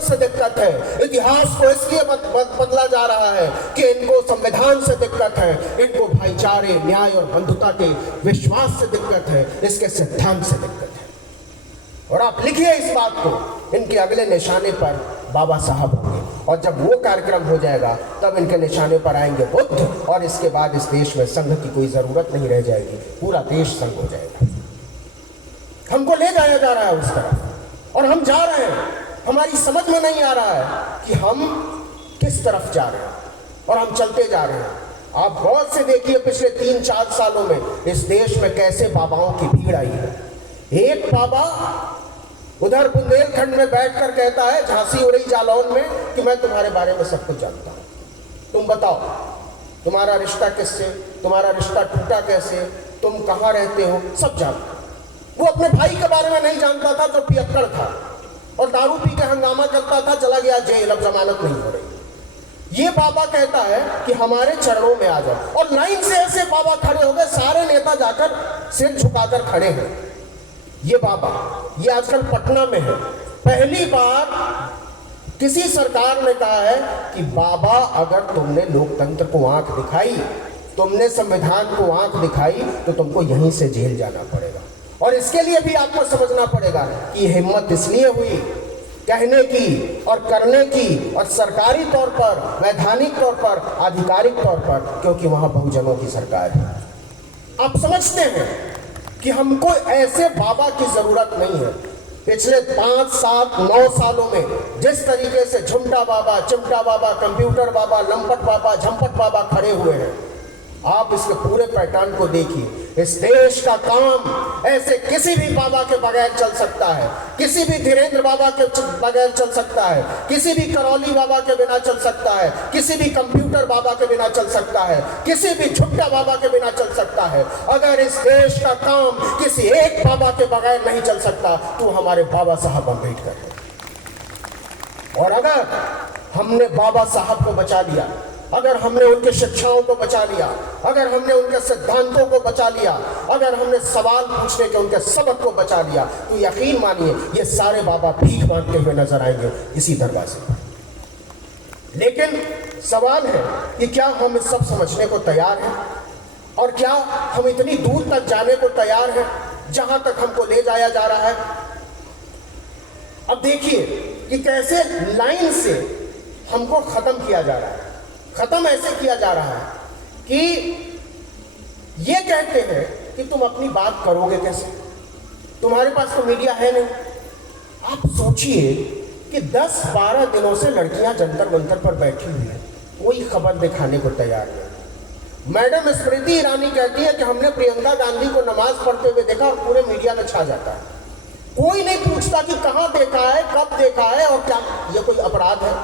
से दिक्कत है, इतिहास को इसलिए बदला जा रहा है कि इनको संविधान से दिक्कत है, इनको भाईचारे, न्याय और बंधुता के विश्वास से दिक्कत है, इसके सिद्धांत से दिक्कत है। और आप लिखिए इस बात को, इनके अगले निशाने पर बाबा साहब होंगे, और जब वो कार्यक्रम हो जाएगा तब इनके निशाने पर आएंगे बुद्ध, और इसके बाद इस देश में संघ की कोई जरूरत नहीं रह जाएगी, पूरा देश संघ हो जाएगा। हमको ले जाया जा रहा है उस तरफ, और हम जा रहे हैं। हमारी समझ में नहीं आ रहा है कि हम किस तरफ जा रहे हैं, और हम चलते जा रहे हैं। आप गौर से देखिए पिछले 3-4 सालों में इस देश में कैसे बाबाओं की भीड़ आई है। एक बाबा उधर बुंदेलखंड में बैठकर कहता है झांसी उड़ई जालौन में कि मैं तुम्हारे बारे में सब कुछ जानता हूं, तुम बताओ तुम्हारा रिश्ता किससे, तुम्हारा रिश्ता टूटा कैसे, तुम कहां रहते हो, सब जानता। वो अपने भाई के बारे में नहीं जानता था जो पियक्कड़ था और दारू पी के हंगामा करता था, चला गया जेल, अब जमानत नहीं हो रही। ये बाबा कहता है कि हमारे चरणों में आ जाओ, और लाइन से ऐसे बाबा खड़े हो गए, सारे नेता जाकर सिर झुकाकर खड़े हैं। ये बाबा, ये आजकल पटना में है। पहली बार किसी सरकार ने कहा है कि बाबा अगर तुमने लोकतंत्र को आंख दिखाई, तुमने संविधान को आंख दिखाई, तो तुमको यहीं से जेल जाना पड़ेगा। और इसके लिए भी आपको समझना पड़ेगा कि हिम्मत इसलिए हुई कहने की और करने की, और सरकारी तौर पर, वैधानिक तौर पर, आधिकारिक तौर पर, क्योंकि वहां बहुजनों की सरकार है। आप समझते हैं कि हमको ऐसे बाबा की जरूरत नहीं है। पिछले 5, 7, 9 सालों में जिस तरीके से झुमटा बाबा, चिमटा बाबा, कंप्यूटर बाबा, लंपट बाबा, झंपट बाबा खड़े हुए हैं, आप इसके पूरे पैटर्न को देखिए। इस देश का काम ऐसे किसी भी बाबा के बगैर चल सकता है, किसी भी धीरेन्द्र बाबा के बगैर चल सकता है, किसी भी करौली बाबा के बिना चल सकता है, किसी भी कंप्यूटर बाबा के बिना चल सकता है, किसी भी झुट्टा बाबा के बिना चल सकता है। अगर इस देश का काम किसी एक बाबा के बगैर नहीं चल सकता तो हमारे बाबा साहब अम्बेडकर हैं। और अगर हमने बाबा साहब को बचा लिया, अगर हमने उनके शिक्षाओं को बचा लिया, अगर हमने उनके सिद्धांतों को बचा लिया, अगर हमने सवाल पूछने के उनके सबक को बचा लिया, तो यकीन मानिए ये सारे बाबा भीख मांगते हुए नजर आएंगे इसी दरवाजे पर। लेकिन सवाल है कि क्या हम इस सब समझने को तैयार हैं, और क्या हम इतनी दूर तक जाने को तैयार हैं जहां तक हमको ले जाया जा रहा है। अब देखिए कि कैसे लाइन से हमको खत्म किया जा रहा है। खत्म ऐसे किया जा रहा है कि ये कहते हैं कि तुम अपनी बात करोगे कैसे, तुम्हारे पास तो मीडिया है नहीं। आप सोचिए कि 10-12 दिनों से लड़कियां जंतर मंतर पर बैठी हुई है, कोई खबर दिखाने को तैयार नहीं। मैडम स्मृति ईरानी कहती है कि हमने प्रियंका गांधी को नमाज पढ़ते हुए देखा, और पूरे मीडिया में छा जाता है। कोई नहीं पूछता कि कहाँ देखा है, कब देखा है, और क्या ये कोई अपराध है।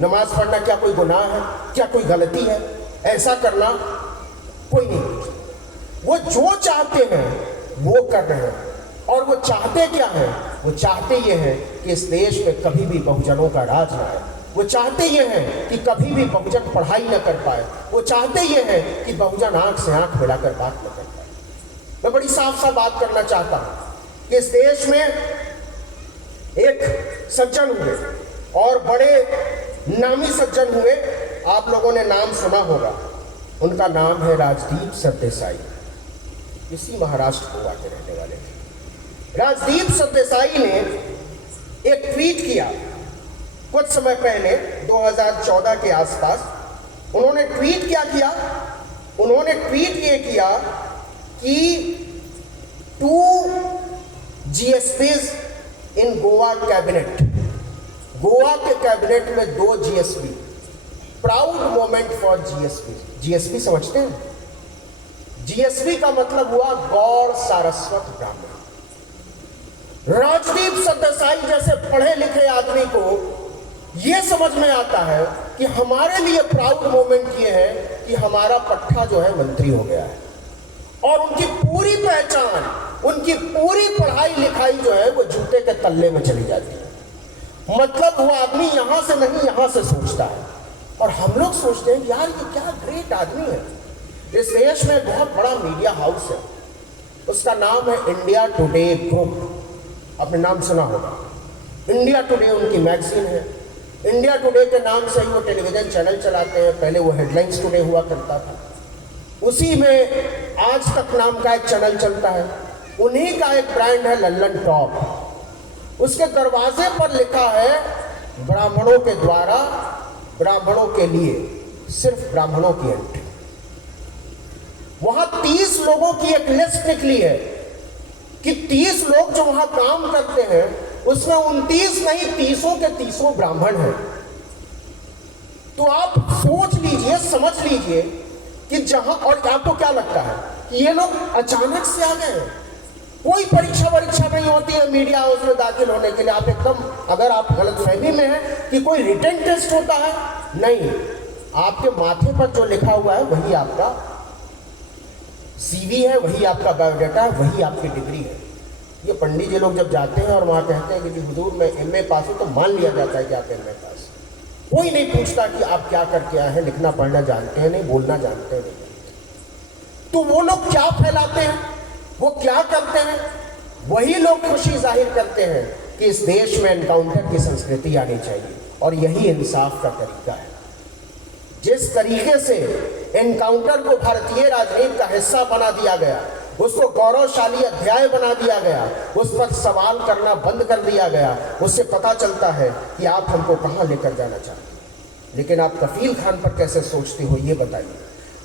नमाज पढ़ना क्या कोई गुनाह है, क्या कोई गलती है, ऐसा करना कोई नहीं पूछता। वो जो चाहते हैं वो कर रहे हैं, और वो चाहते क्या है, वो चाहते ये हैं कि इस देश में कभी भी बहुजनों का राज न आए। वो चाहते ये हैं कि कभी भी बहुजन पढ़ाई न कर पाए। वो चाहते ये हैं कि बहुजन आंख से आंख मिलाकर बात न कर पाए। मैं बड़ी साफ साफ बात करना चाहता हूं कि इस देश में एक सज्जन हुए, और बड़े नामी सज्जन हुए, आप लोगों ने नाम सुना होगा, उनका नाम है राजदीप सरदेसाई। इसी महाराष्ट्र गोवा के रहने वाले थे। राजदीप सरदेसाई ने एक ट्वीट किया कुछ समय पहले, 2014 के आसपास। उन्होंने ट्वीट क्या किया, उन्होंने ट्वीट ये किया कि 2 GSPs इन गोवा कैबिनेट, गोवा के कैबिनेट में 2 GSP, proud moment for GSP। GSP समझते हैं? GSP का मतलब हुआ गौड़ सारस्वत ब्राह्मण। राजदीप सरदेसाई जैसे पढ़े लिखे आदमी को यह समझ में आता है कि हमारे लिए प्राउड मोमेंट ये है कि हमारा पट्टा जो है मंत्री हो गया है, और उनकी पूरी पहचान, उनकी पूरी पढ़ाई लिखाई जो है वो जूते के तल्ले में चली जाती है। मतलब वो आदमी यहां से नहीं यहां से सोचता है, और हम लोग सोचते हैं यार ये क्या ग्रेट आदमी है। इस देश में बहुत बड़ा मीडिया हाउस है, उसका नाम है इंडिया टुडे ग्रुप, आपने नाम सुना होगा। इंडिया टुडे उनकी मैगजीन है। इंडिया टुडे के नाम से ही वो टेलीविज़न चैनल चलाते हैं। पहले वो हेडलाइंस टुडे हुआ करता था, उसी में आज तक नाम का एक चैनल चलता है। उन्हीं का एक ब्रांड है लल्लन टॉप। उसके दरवाजे पर लिखा है ब्राह्मणों के द्वारा, ब्राह्मणों के लिए, सिर्फ ब्राह्मणों की एंट्री। वहां 30 लोगों की एक लिस्ट निकली है कि 30 लोग जो वहां काम करते हैं उसमें 29 नहीं 30 के 30 ब्राह्मण हैं। तो आप सोच लीजिए, समझ लीजिए कि जहां, और आपको क्या लगता है कि ये लोग अचानक से आ गए हैं? कोई परीक्षा नहीं होती है मीडिया हाउस में दाखिल होने के लिए। आप एकदम, अगर आप गलतफहमी में हैं कि कोई रिटन टेस्ट होता है, नहीं, आपके माथे पर जो लिखा हुआ है वही आपका सीवी है, वही आपका बायोडाटा है, वही आपकी डिग्री है। ये पंडित जी लोग जब जाते हैं और वहाँ कहते हैं कि जी हुजूर मैं एमए पास हूँ, तो मान लिया जाता है कि आप एमए पास। कोई नहीं पूछता कि आप क्या करके आए हैं, लिखना पढ़ना जानते हैं नहीं, बोलना जानते हैं नहीं। तो वो लोग क्या फैलाते हैं, वो क्या करते हैं? वही लोग खुशी जाहिर करते हैं कि इस देश में एनकाउंटर की संस्कृति आनी चाहिए, और यही इंसाफ का तरीका है। जिस तरीके से एनकाउंटर को भारतीय राजनीति का हिस्सा बना दिया गया, उसको गौरवशाली अध्याय बना दिया गया, उस पर सवाल करना बंद कर दिया गया, उससे पता चलता है कि आप हमको कहाँ लेकर जाना चाहते हैं। लेकिन आप कफील खान पर कैसे सोचते हो ये बताइए,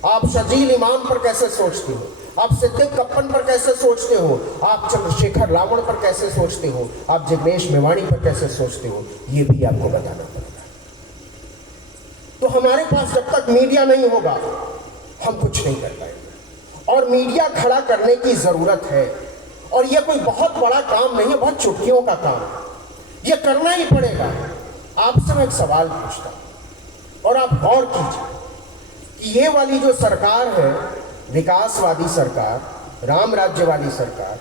आप शर्जील इमाम पर कैसे सोचते हो, आप सिद्दीक कप्पन पर कैसे सोचते हो, आप चंद्रशेखर रावण पर कैसे सोचते हो, आप जिग्नेश मेवाणी पर कैसे सोचते हो, ये भी आपको बताना पड़ेगा। तो हमारे पास जब तक मीडिया नहीं होगा हम कुछ नहीं कर पाएंगे, और मीडिया खड़ा करने की जरूरत है। और यह कोई बहुत बड़ा काम नहीं है, बहुत चुटकियों का काम है, यह करना ही पड़ेगा। आपसे मैं एक सवाल पूछता हूं और आप गौर कीजिए कि ये वाली जो सरकार है, विकासवादी सरकार, राम राज्य वाली सरकार,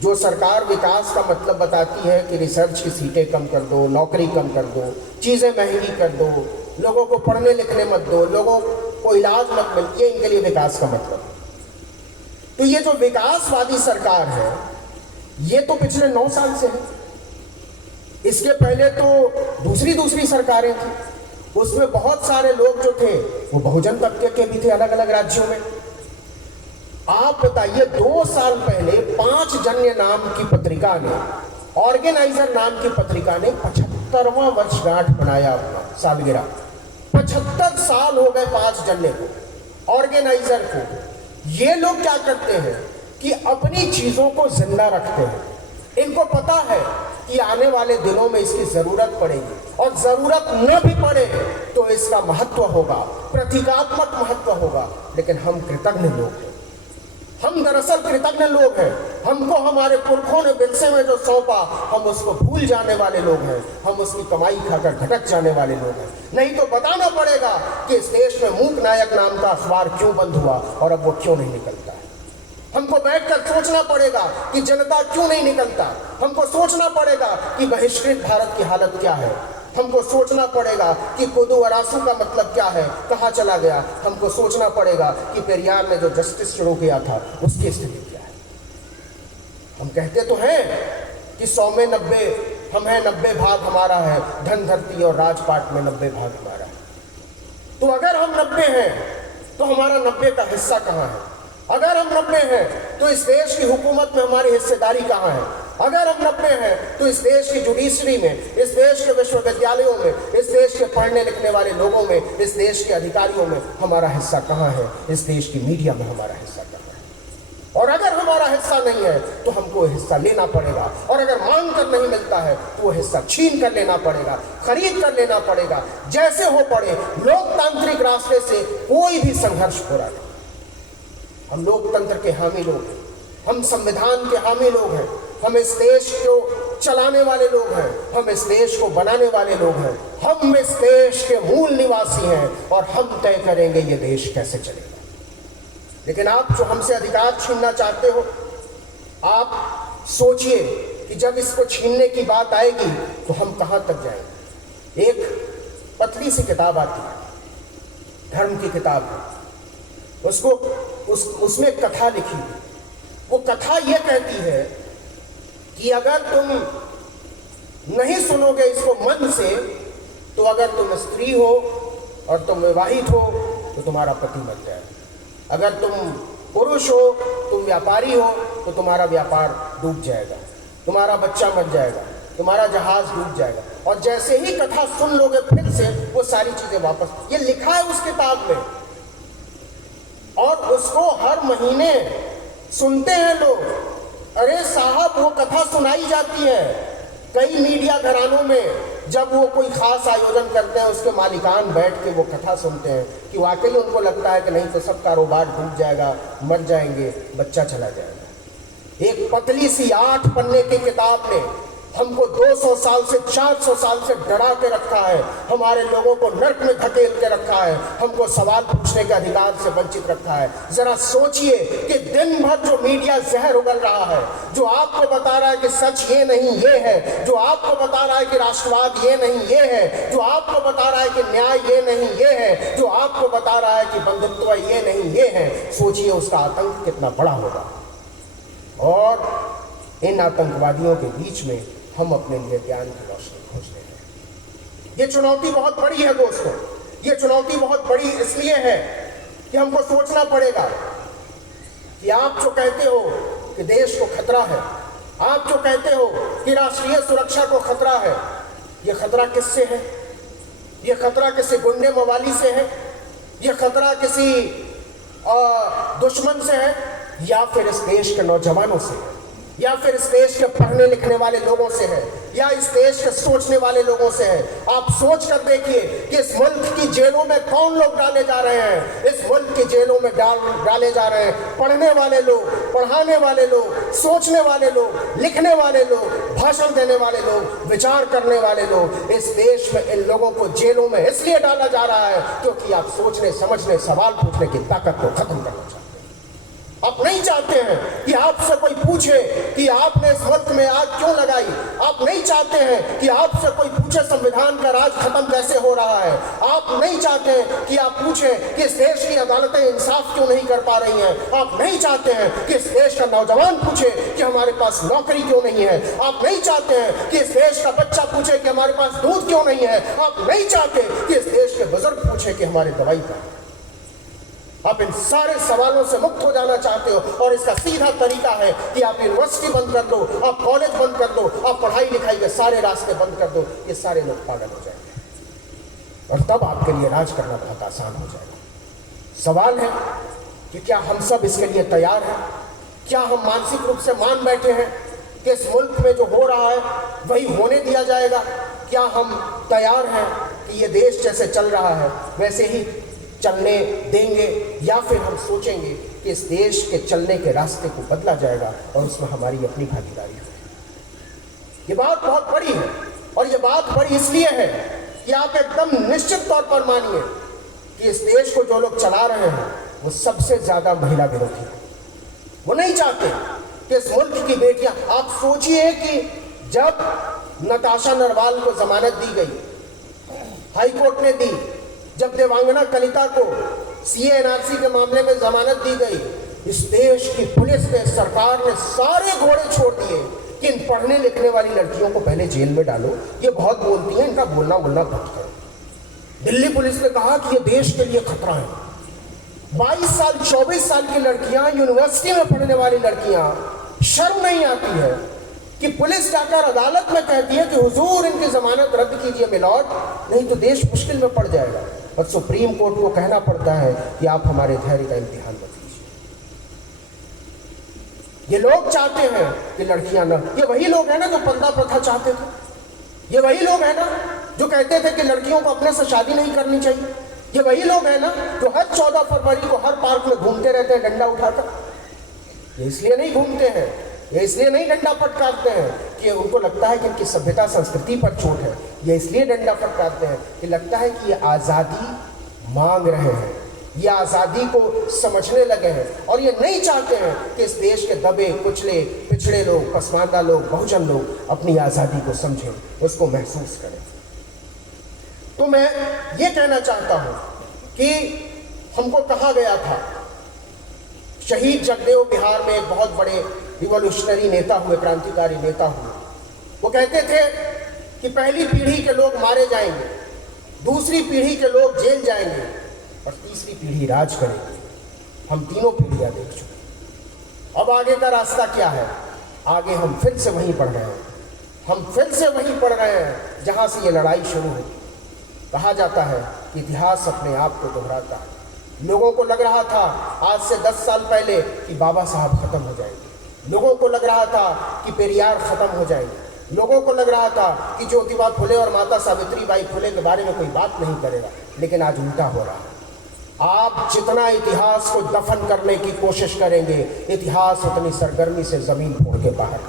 जो सरकार विकास का मतलब बताती है कि रिसर्च की सीटें कम कर दो, नौकरी कम कर दो, चीज़ें महंगी कर दो, लोगों को पढ़ने लिखने मत दो, लोगों को इलाज मत मिल, ये इनके लिए विकास का मतलब है। तो ये जो विकासवादी सरकार है, ये तो पिछले 9 साल से है। इसके पहले तो दूसरी सरकारें थी, उसमें बहुत सारे लोग जो थे वो बहुजन तबके के भी थे अलग अलग राज्यों में। आप बताइए, 2 साल पहले 5 जन्य नाम की पत्रिका ने, ऑर्गेनाइजर नाम की पत्रिका ने 75वां वर्षगांठ बनाया, अपना सालगिरह। 75 साल हो गए 5 जन्य को, ऑर्गेनाइजर को। ये लोग क्या करते हैं कि अपनी चीजों को जिंदा रखते हैं। इनको पता है कि आने वाले दिनों में इसकी जरूरत पड़ेगी, और जरूरत न भी पड़े तो इसका महत्व होगा, प्रतीकात्मक महत्व होगा। लेकिन हम कृतज्ञ लोग हैं, हम दरअसल कृतज्ञ लोग हैं। हमको हमारे पुरखों ने विरसे में जो सौंपा, हम उसको भूल जाने वाले लोग हैं, हम उसकी कमाई खाकर भटक जाने वाले लोग हैं। नहीं तो बताना पड़ेगा कि इस देश में मूक नायक नाम का अखबार क्यों बंद हुआ और अब वो क्यों नहीं निकलता है। हमको बैठकर सोचना पड़ेगा कि जनता क्यों नहीं निकलता। हमको सोचना पड़ेगा कि बहिष्कृत भारत की हालत क्या है। हमको सोचना पड़ेगा कि कोदू अरासू का मतलब क्या है, कहाँ चला गया। हमको सोचना पड़ेगा कि पेरियार ने जो जस्टिस शुरू किया था उसकी स्थिति क्या है। हम कहते तो हैं कि 100 में 90 हम हैं, 90 भाग हमारा है, धन धरती और राजपाट में 90 भाग हमारा है। तो अगर हम 90 हैं तो हमारा 90 का हिस्सा कहाँ है? अगर हम 90 हैं तो इस देश की हुकूमत में हमारी हिस्सेदारी कहाँ है? अगर हम 90 हैं तो इस देश की जुडिशरी में, इस देश के विश्वविद्यालयों में, इस देश के पढ़ने लिखने वाले लोगों में, इस देश के अधिकारियों में हमारा हिस्सा कहाँ है? इस देश की मीडिया में हमारा हिस्सा कहाँ है? और अगर हमारा हिस्सा नहीं है तो हमको हिस्सा लेना पड़ेगा, और अगर मांग कर नहीं मिलता है तो वो हिस्सा छीन कर लेना पड़ेगा, खरीद कर लेना पड़ेगा, जैसे हो पड़े। लोकतांत्रिक रास्ते से कोई भी संघर्ष हो रहा है। हम लोकतंत्र के हामी लोग हैं, हम संविधान के हामी लोग हैं, हम इस देश को चलाने वाले लोग हैं, हम इस देश को बनाने वाले लोग हैं, हम इस देश के मूल निवासी हैं, और हम तय करेंगे ये देश कैसे चलेगा। लेकिन आप जो हमसे अधिकार छीनना चाहते हो, आप सोचिए कि जब इसको छीनने की बात आएगी तो हम कहाँ तक जाएंगे। एक पतली सी किताब आती है, धर्म की किताब है, उसमें कथा लिखी हुई। वो कथा ये कहती है कि अगर तुम नहीं सुनोगे इसको मन से, तो अगर तुम स्त्री हो और तुम विवाहित हो तो तुम्हारा पति मर जाएगा। अगर तुम पुरुष हो, तुम व्यापारी हो, तो तुम्हारा व्यापार डूब जाएगा, तुम्हारा बच्चा मर जाएगा, तुम्हारा जहाज डूब जाएगा। और जैसे ही कथा सुन लोगे फिर से वो सारी चीजें वापस, ये लिखा है उस किताब में, और उसको हर महीने सुनते हैं लोग। अरे साहब, वो कथा सुनाई जाती है कई मीडिया घरानों में, जब वो कोई खास आयोजन करते हैं उसके मालिकान बैठ के वो कथा सुनते हैं कि वाकई उनको लगता है कि नहीं तो सब कारोबार डूब जाएगा, मर जाएंगे, बच्चा चला जाएगा। एक पतली सी 8 पन्ने की किताब ने हमको 200 साल से 400 साल से डरा के रखा है, हमारे लोगों को नर्क में धकेल के रखा है, हमको सवाल पूछने के अधिकार से वंचित रखा है। जरा सोचिए कि दिन भर जो मीडिया जहर उगल रहा है, जो आपको बता रहा है कि सच ये नहीं ये है, जो आपको बता रहा है कि राष्ट्रवाद ये नहीं ये है, जो आपको बता रहा है कि न्याय ये नहीं ये है, जो आपको बता रहा है कि बंधुत्व ये नहीं ये है, सोचिए उसका आतंक कितना बड़ा होगा। और इन आतंकवादियों के बीच में हम अपने लिए ज्ञान की रोशनी खोजते हैं। ये चुनौती बहुत बड़ी है दोस्तों, ये चुनौती बहुत बड़ी इसलिए है कि हमको सोचना पड़ेगा कि आप जो कहते हो कि देश को खतरा है, आप जो कहते हो कि राष्ट्रीय सुरक्षा को खतरा है, ये खतरा किससे है? ये खतरा किसी गुंडे मवाली से है? ये खतरा किसी दुश्मन से है? या फिर इस देश के नौजवानों से है? या फिर इस देश के पढ़ने लिखने वाले लोगों से है? या इस देश के सोचने वाले लोगों से है? आप सोच कर देखिए कि इस मुल्क की जेलों में कौन लोग डाले जा रहे हैं। इस मुल्क की जेलों में डाले जा रहे हैं पढ़ने वाले लोग, पढ़ाने वाले लोग, सोचने वाले लोग, लिखने वाले लोग, भाषण देने वाले लोग, विचार करने वाले लोग। इस देश में इन लोगों को जेलों में इसलिए डाला जा रहा है क्योंकि आप सोचने, समझने, सवाल पूछने की ताकत को खत्म करना चाहते हैं। आप नहीं चाहते हैं कि आपसे कोई पूछे कि आपने इस मुल्क में आग क्यों लगाई। आप नहीं चाहते हैं कि आपसे कोई पूछे संविधान का राज खत्म कैसे हो रहा है। आप नहीं चाहते हैं कि आप पूछें कि इस देश की अदालतें इंसाफ क्यों नहीं कर पा रही हैं। आप नहीं चाहते हैं कि इस देश का नौजवान पूछे कि हमारे पास नौकरी क्यों नहीं है। आप नहीं चाहते हैं कि इस देश का बच्चा पूछे कि हमारे पास दूध क्यों नहीं है। आप नहीं चाहते कि इस देश के बुजुर्ग पूछे कि हमारी दवाई का। आप इन सारे सवालों से मुक्त हो जाना चाहते हो और इसका सीधा तरीका है कि आप यूनिवर्सिटी बंद कर दो, आप कॉलेज बंद कर दो, आप पढ़ाई लिखाई के सारे रास्ते बंद कर दो। ये सारे लोग पागल हो जाएंगे और तब आपके लिए राज करना बहुत आसान हो जाएगा। सवाल है कि क्या हम सब इसके लिए तैयार हैं? क्या हम मानसिक रूप से मान बैठे हैं कि इस मुल्क में जो हो रहा है वही होने दिया जाएगा? क्या हम तैयार हैं कि ये देश जैसे चल रहा है वैसे ही चलने देंगे, या फिर हम सोचेंगे कि इस देश के चलने के रास्ते को बदला जाएगा और उसमें हमारी अपनी भागीदारी है? ये बात बहुत बड़ी है और ये बात बड़ी इसलिए है कि आप एकदम निश्चित तौर पर मानिए कि इस देश को जो लोग चला रहे हैं वो सबसे ज्यादा महिला विरोधी है। वो नहीं चाहते कि इस मुल्क की बेटियां, आप सोचिए कि जब नताशा नरवाल को जमानत दी गई, हाईकोर्ट ने दी, जब देवांगना कलिता को सीए एनआरसी के मामले में जमानत दी गई, इस देश की पुलिस ने, सरकार ने सारे घोड़े छोड़ दिए कि इन पढ़ने लिखने वाली लड़कियों को पहले जेल में डालो, ये बहुत बोलती हैं, इनका बोलना बोलना बंद करो। दिल्ली पुलिस ने कहा कि ये देश के लिए खतरा है। 22 साल 24 साल की लड़कियां, यूनिवर्सिटी में पढ़ने वाली लड़कियां, शर्म नहीं आती है कि पुलिस जाकर अदालत में कहती है कि हुजूर इनकी जमानत रद्द कीजिए मिलॉर्ड, नहीं तो देश मुश्किल में पड़ जाएगा। और सुप्रीम कोर्ट को कहना पड़ता है कि आप हमारे धैर्य का इम्तिहान मत लीजिए। ये लोग चाहते हैं कि लड़कियां न, ये वही लोग हैं ना जो पर्दा प्रथा चाहते थे। ये वही लोग हैं ना जो कहते थे कि लड़कियों को अपने से शादी नहीं करनी चाहिए। ये वही लोग हैं ना जो हर 14 फरवरी को हर पार्क में घूमते रहते हैं डंडा उठाकर। ये इसलिए नहीं घूमते हैं, ये इसलिए नहीं डंडा फटकारते हैं कि उनको लगता है कि इनकी सभ्यता संस्कृति पर चोट है। ये इसलिए डंडा फटकारते हैं कि लगता है कि ये आज़ादी मांग रहे हैं, ये आज़ादी को समझने लगे हैं और ये नहीं चाहते हैं कि इस देश के दबे कुचले पिछड़े लोग, पसमानदा लोग, बहुजन लोग अपनी आज़ादी को समझें, उसको महसूस करें। तो मैं ये कहना चाहता हूँ कि हमको कहा गया था, शहीद जगदेव बिहार में एक बहुत बड़े रिवॉल्यूशनरी नेता हुए, क्रांतिकारी नेता हुए। वो कहते थे कि पहली पीढ़ी के लोग मारे जाएंगे, दूसरी पीढ़ी के लोग जेल जाएंगे और तीसरी पीढ़ी राज करेगी। हम तीनों पीढ़ियां देख चुके। अब आगे का रास्ता क्या है? आगे हम फिर से वहीं पढ़ रहे हैं, हम फिर से वहीं पढ़ रहे हैं जहां से ये लड़ाई शुरू हुई। कहा जाता है कि इतिहास अपने आप को दोहराता है। लोगों को लग रहा था आज से 10 साल पहले कि बाबा साहब खत्म हो जाएंगे, लोगों को लग रहा था कि पेरियार खत्म हो जाएंगे, लोगों को लग रहा था कि ज्योतिबा फुले और माता सावित्रीबाई फुले के बारे में कोई बात नहीं करेगा, लेकिन आज उल्टा हो रहा है। आप जितना इतिहास को दफन करने की कोशिश करेंगे, इतिहास उतनी सरगर्मी से जमीन फोड़ के बाहर।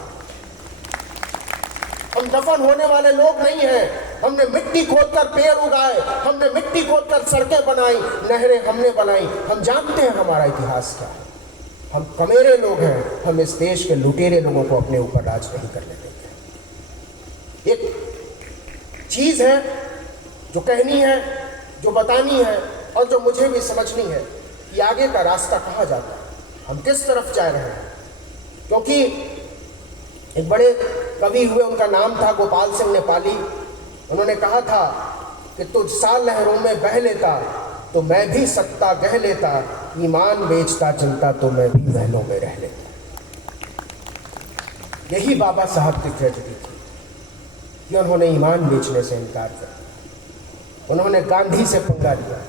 हम दफन होने वाले लोग नहीं हैं। हमने मिट्टी खोदकर पेड़ उगाए, हमने मिट्टी खोदकर सड़कें बनाई, नहरें हमने बनाई। हम जानते हैं हमारा इतिहास क्या है। हम कमेरे लोग हैं, हम इस देश के लुटेरे लोगों को अपने ऊपर राज नहीं करने देंगे। एक चीज है जो कहनी है, जो बतानी है और जो मुझे भी समझनी है कि आगे का रास्ता कहाँ जाता है, हम किस तरफ जा रहे हैं। क्योंकि एक बड़े कवि हुए, उनका नाम था गोपाल सिंह नेपाली। उन्होंने कहा था कि तुझ सा लहरों में बह लेता तो मैं भी सत्ता गह लेता, ईमान बेचता चलता तो मैं भी महलों में रह लेता। यही बाबा साहब की ट्रेजेडी थी कि उन्होंने ईमान बेचने से इनकार कर दिया। उन्होंने गांधी से पंगा लिया,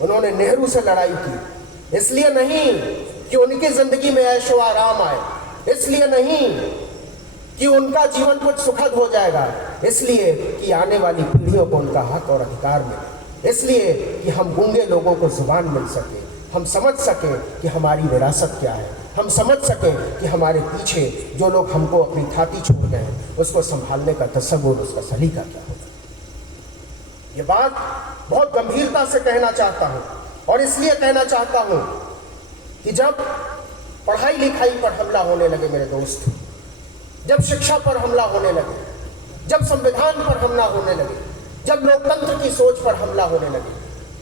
उन्होंने नेहरू से लड़ाई की। इसलिए नहीं कि उनकी जिंदगी में ऐशो आराम आए, इसलिए नहीं कि उनका जीवन कुछ सुखद हो जाएगा, इसलिए कि आने वाली पीढ़ियों को उनका हक और अधिकार मिले, इसलिए कि हम गूंगे लोगों को जुबान मिल सके, हम समझ सकें कि हमारी विरासत क्या है, हम समझ सकें कि हमारे पीछे जो लोग हमको अपनी थाती छोड़ गए हैं उसको संभालने का तसव्वुर, उसका सलीका क्या होगा। ये बात बहुत गंभीरता से कहना चाहता हूँ और इसलिए कहना चाहता हूँ कि जब पढ़ाई लिखाई पर हमला होने लगे मेरे दोस्त, जब शिक्षा पर हमला होने लगे, जब संविधान पर हमला होने लगे, जब लोकतंत्र की सोच पर हमला होने लगे,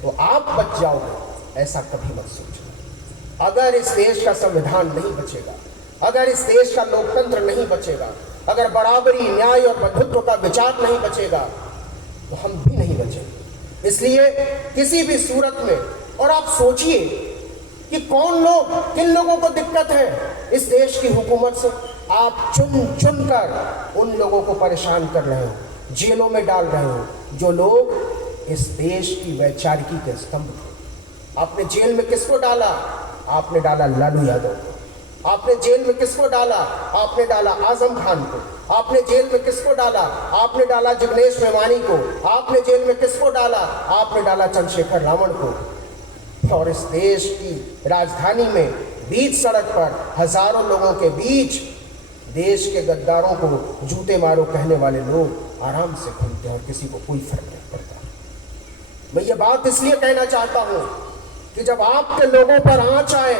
तो आप बच जाओगे ऐसा कभी मत सोचना। अगर इस देश का संविधान नहीं बचेगा, अगर इस देश का लोकतंत्र नहीं बचेगा, अगर बराबरी, न्याय और बंधुत्व का विचार नहीं बचेगा तो हम भी नहीं बचेंगे। इसलिए किसी भी सूरत में, और आप सोचिए कि कौन लोग, किन लोगों को दिक्कत है इस देश की हुकूमत से, आप चुन चुन कर उन लोगों को परेशान कर रहे हो, जेलों में डाल रहे हो जो लोग इस देश की वैचारिकी के स्तंभ थे। आपने जेल में किसको डाला? आपने डाला लालू यादव को। आपने जेल में किसको डाला? आपने डाला आजम खान को। आपने जेल में किसको डाला? आपने डाला जिग्नेश मेवानी को। आपने जेल में किसको डाला? आपने डाला चंद्रशेखर रावण को। और इस देश की राजधानी में बीच सड़क पर हजारों लोगों के बीच देश के गद्दारों को जूते मारो कहने वाले लोग आराम से घूमते हैं और किसी को कोई फर्क नहीं पड़ता। मैं ये बात इसलिए कहना चाहता हूं कि जब आपके लोगों पर आंच आए,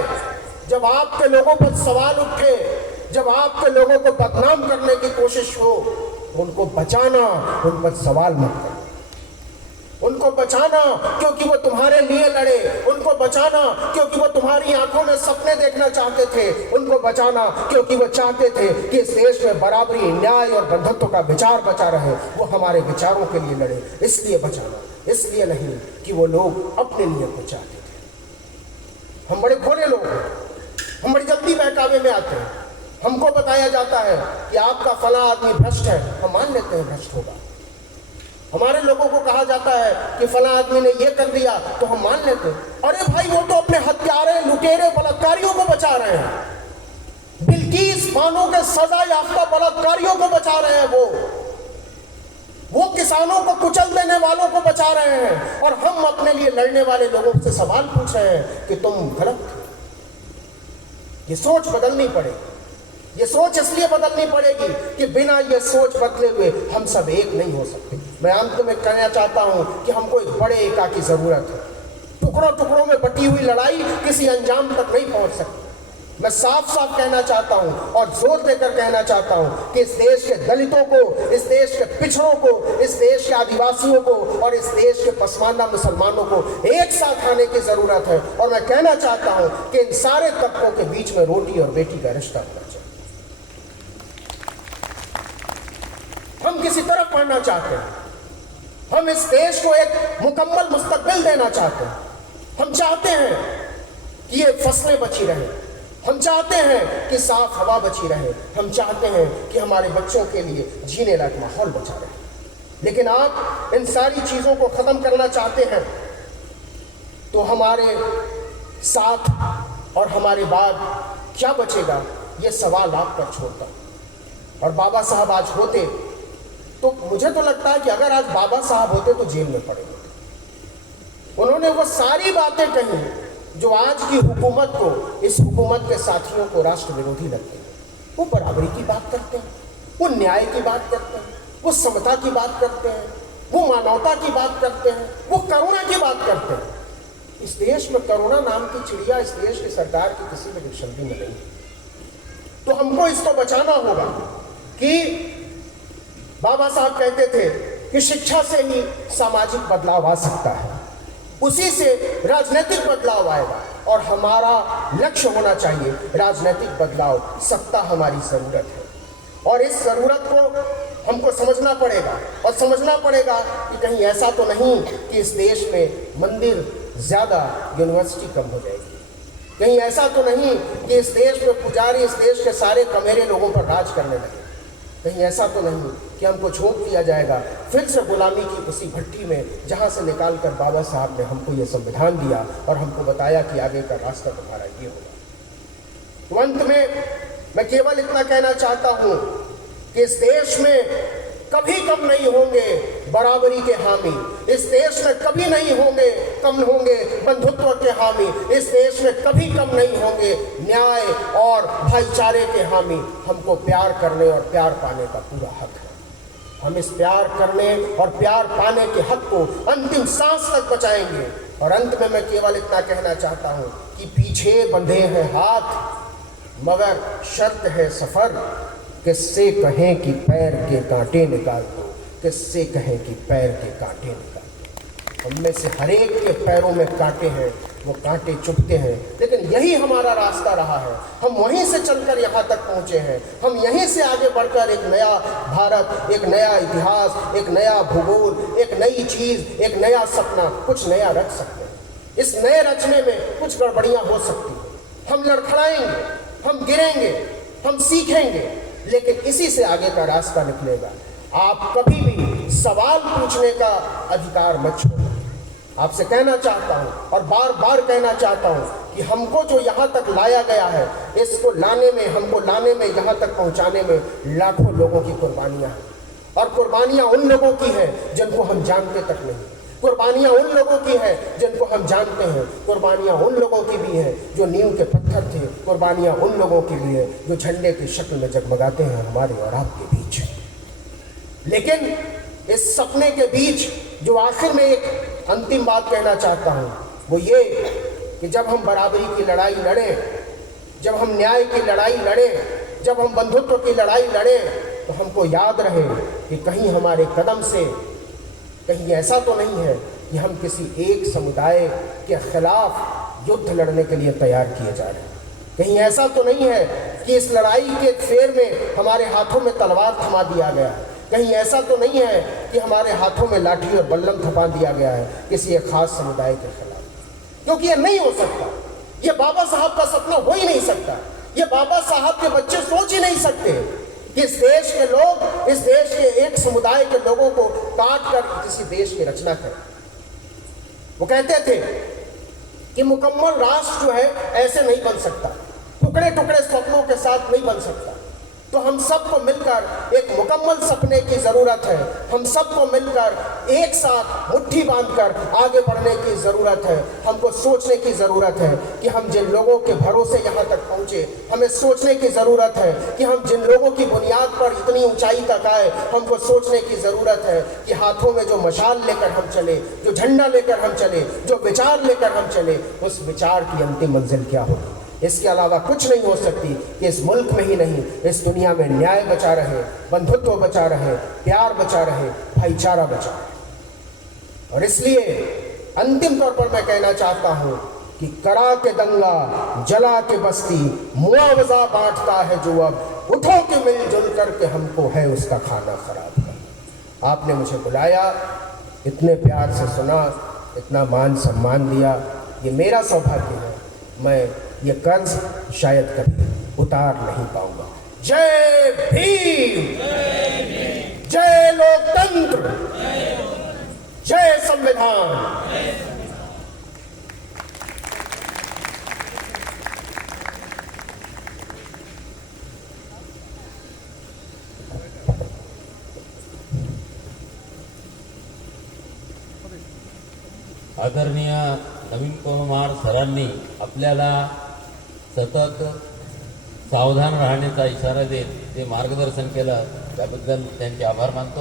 जब आपके लोगों पर सवाल उठे, जब आपके लोगों को बदनाम करने की कोशिश हो, तो उनको बचाना, उन पर सवाल मत करो। उनको बचाना क्योंकि वो तुम्हारे लिए लड़े, उनको बचाना क्योंकि वो तुम्हारी आंखों में सपने देखना चाहते थे, उनको बचाना क्योंकि वो चाहते थे कि इस देश में बराबरी, न्याय और बंधुत्व का विचार बचा रहे। वो हमारे विचारों के लिए लड़े, इसलिए बचाना, इसलिए नहीं कि वो लोग अपने लिए कुछ चाहते थे। हम बड़े भोले लोग हैं, हम बड़ी जल्दी बहकावे में आते हैं। हमको बताया जाता है कि आपका फला आदमी भ्रष्ट है, हम मान लेते हैं भ्रष्ट होगा। हमारे लोगों को कहा जाता है कि फला आदमी ने ये कर दिया तो हम मान लेते हैं। अरे भाई, वो तो अपने हत्यारे, लुटेरे, बलात्कारियों को बचा रहे हैं। बिल्किस बानो के सजा याफ्ता बलात्कारियों को बचा रहे हैं। वो किसानों को कुचल देने वालों को बचा रहे हैं, और हम अपने लिए लड़ने वाले लोगों से सवाल पूछ रहे हैं कि तुम गलत हो। ये सोच बदलनी पड़ेगी। ये सोच इसलिए बदलनी पड़ेगी कि बिना ये सोच बदले हुए हम सब एक नहीं हो सकते। मैं अंत में कहना चाहता हूं कि हमको एक बड़े एका की जरूरत है। टुकड़ों टुकड़ों में बटी हुई लड़ाई किसी अंजाम तक नहीं पहुंच सकती। मैं साफ साफ कहना चाहता हूं और जोर देकर कहना चाहता हूं कि इस देश के दलितों को, इस देश के पिछड़ों को, इस देश के आदिवासियों को और इस देश के पसमानदा मुसलमानों को एक साथ आने की जरूरत है। और मैं कहना चाहता हूं कि इन सारे तबकों के बीच में रोटी और बेटी का रिश्ता होना चाहिए। हम हम किसी तरफ बढ़ना चाहते हैं। हम इस देश को एक मुकम्मल मुस्तकबिल देना चाहते हैं। हम चाहते हैं कि ये फसलें बची रहें, हम चाहते हैं कि साफ हवा बची रहे, हम चाहते हैं कि हमारे बच्चों के लिए जीने लायक माहौल बचा रहे। लेकिन आप इन सारी चीज़ों को ख़त्म करना चाहते हैं तो हमारे साथ और हमारे बाद क्या बचेगा, ये सवाल आप पर छोड़ता हूँ। और बाबा साहब आज होते तो मुझे तो लगता है कि अगर आज बाबा साहब होते तो जेल में पड़े होते। उन्होंने वो सारी बातें कही जो आज की हुकूमत को, इस हुकूमत के साथियों को राष्ट्र विरोधी लगते हैं। वो बराबरी की बात करते हैं, वो न्याय की बात करते हैं, वो समता की बात करते हैं, वो मानवता की बात करते हैं, वो करुणा की बात करते हैं। इस देश में करुणा नाम की चिड़िया इस देश की सरकार की किसी भी डिक्शनरी में नहीं। तो हमको इसको बचाना होगा कि बाबा साहब कहते थे कि शिक्षा से ही सामाजिक बदलाव आ सकता है, उसी से राजनीतिक बदलाव आएगा। और हमारा लक्ष्य होना चाहिए राजनीतिक बदलाव। सत्ता हमारी ज़रूरत है और इस ज़रूरत को हमको समझना पड़ेगा। और समझना पड़ेगा कि कहीं ऐसा तो नहीं कि इस देश में मंदिर ज़्यादा, यूनिवर्सिटी कम हो जाएगी। कहीं ऐसा तो नहीं कि इस देश में पुजारी इस देश के सारे कमेरे लोगों पर राज करने लगे। कहीं ऐसा तो नहीं कि हमको झोंक दिया जाएगा फिर से गुलामी की उसी भट्टी में जहाँ से निकाल कर बाबा साहब ने हमको ये संविधान दिया और हमको बताया कि आगे का रास्ता तुम्हारा ये होगा। तो अंत में मैं केवल इतना कहना चाहता हूँ कि इस देश में कभी कम नहीं होंगे बराबरी के हामी, इस देश में कभी नहीं होंगे कम होंगे बंधुत्व के हामी, इस देश में कभी कम नहीं होंगे न्याय और भाईचारे के हामी। हमको प्यार करने और प्यार पाने का पूरा हक है। हम इस प्यार करने और प्यार पाने के हक को अंतिम सांस तक बचाएंगे। और अंत में मैं केवल इतना कहना चाहता हूँ कि पीछे बंधे हैं हाथ मगर शर्त है सफ़र, किससे कहें कि पैर के कांटे निकाल दो, किससे कहें कि पैर के कांटे निकाल दो। हम में से हर एक के पैरों में कांटे हैं, वो कांटे चुभते हैं, लेकिन यही हमारा रास्ता रहा है। हम वहीं से चलकर यहाँ तक पहुँचे हैं। हम यहीं से आगे बढ़कर एक नया भारत, एक नया इतिहास, एक नया भूगोल, एक नई चीज़, एक नया सपना, कुछ नया रच सकते हैं। इस नए रचने में कुछ गड़बड़ियाँ हो सकती हैं। हम लड़खड़ाएंगे, हम गिरेंगे, हम सीखेंगे, लेकिन इसी से आगे का रास्ता निकलेगा। आप कभी भी सवाल पूछने का अधिकार मत छोड़ो। आपसे कहना चाहता हूँ और बार बार कहना चाहता हूँ कि हमको जो यहाँ तक लाया गया है, इसको लाने में, हमको लाने में, यहाँ तक पहुँचाने में लाखों लोगों की कुर्बानियाँ हैं। और कुर्बानियाँ उन लोगों की हैं जिनको हम जानते तक नहीं। कुर्बानियाँ उन लोगों की हैं जिनको हम जानते हैं। कुर्बानियाँ उन लोगों की भी हैं जो नींव के पत्थर थे। कुर्बानियाँ उन लोगों की भी हैं जो झंडे की शक्ल में जगमगाते हैं हमारे और आपके बीच। लेकिन इस सपने के बीच जो आखिर में एक अंतिम बात कहना चाहता हूँ वो ये कि जब हम बराबरी की लड़ाई लड़ें, जब हम न्याय की लड़ाई लड़ें, जब हम बंधुत्व की लड़ाई लड़ें, तो हमको याद रहे कि कहीं हमारे कदम से कहीं ऐसा तो नहीं है कि हम किसी एक समुदाय के खिलाफ युद्ध लड़ने के लिए तैयार किए जा रहे हैं। कहीं ऐसा तो नहीं है कि इस लड़ाई के फेर में हमारे हाथों में तलवार थमा दिया गया है। कहीं ऐसा तो नहीं है कि हमारे हाथों में लाठी और बल्लम थमा दिया गया है किसी एक खास समुदाय के खिलाफ, क्योंकि ये नहीं हो सकता। ये बाबा साहब का सपना हो ही नहीं सकता। ये बाबा साहब के बच्चे सोच ही नहीं सकते कि इस देश के लोग, इस देश के एक समुदाय के लोगों को काट कर किसी देश की रचना करें। वो कहते थे कि मुकम्मल राष्ट्र जो है ऐसे नहीं बन सकता, टुकड़े टुकड़े सपनों के साथ नहीं बन सकता। तो हम सबको मिलकर एक मुकम्मल सपने की ज़रूरत है। हम सबको मिलकर एक साथ मुट्ठी बांधकर आगे बढ़ने की ज़रूरत है। हमको सोचने की ज़रूरत है कि हम जिन लोगों के भरोसे यहाँ तक पहुँचे, हमें सोचने की ज़रूरत है कि हम जिन लोगों की बुनियाद पर इतनी ऊंचाई तक आए, हमको सोचने की ज़रूरत है कि हाथों में जो मशाल लेकर हम चले, जो झंडा लेकर हम चले, जो विचार लेकर हम चले, उस विचार की अंतिम मंजिल क्या होगी। इसके अलावा कुछ नहीं हो सकती कि इस मुल्क में ही नहीं, इस दुनिया में न्याय बचा रहे, बंधुत्व बचा रहे, प्यार बचा रहे, भाईचारा बचा रहे। और इसलिए अंतिम तौर पर मैं कहना चाहता हूँ कि करा के दंगा, जला के बस्ती, मुआवजा बांटता है जो अब, उठो के मिलजुल करके हमको है उसका खाना खराब करना। आपने मुझे बुलाया, इतने प्यार से सुना, इतना मान सम्मान दिया। ये मेरा सौभाग्य है, मैं ये कर्ज शायद कभी उतार नहीं पाऊंगा। जय भीम, जय लोकतंत्र, जय संविधान। आदरणीय नवीन कुमार सरांनी आपल्याला सतत सावधान राहण्याचा इशारा देत ते मार्गदर्शन केलं, त्याबद्दल त्यांचे आभार मानतो।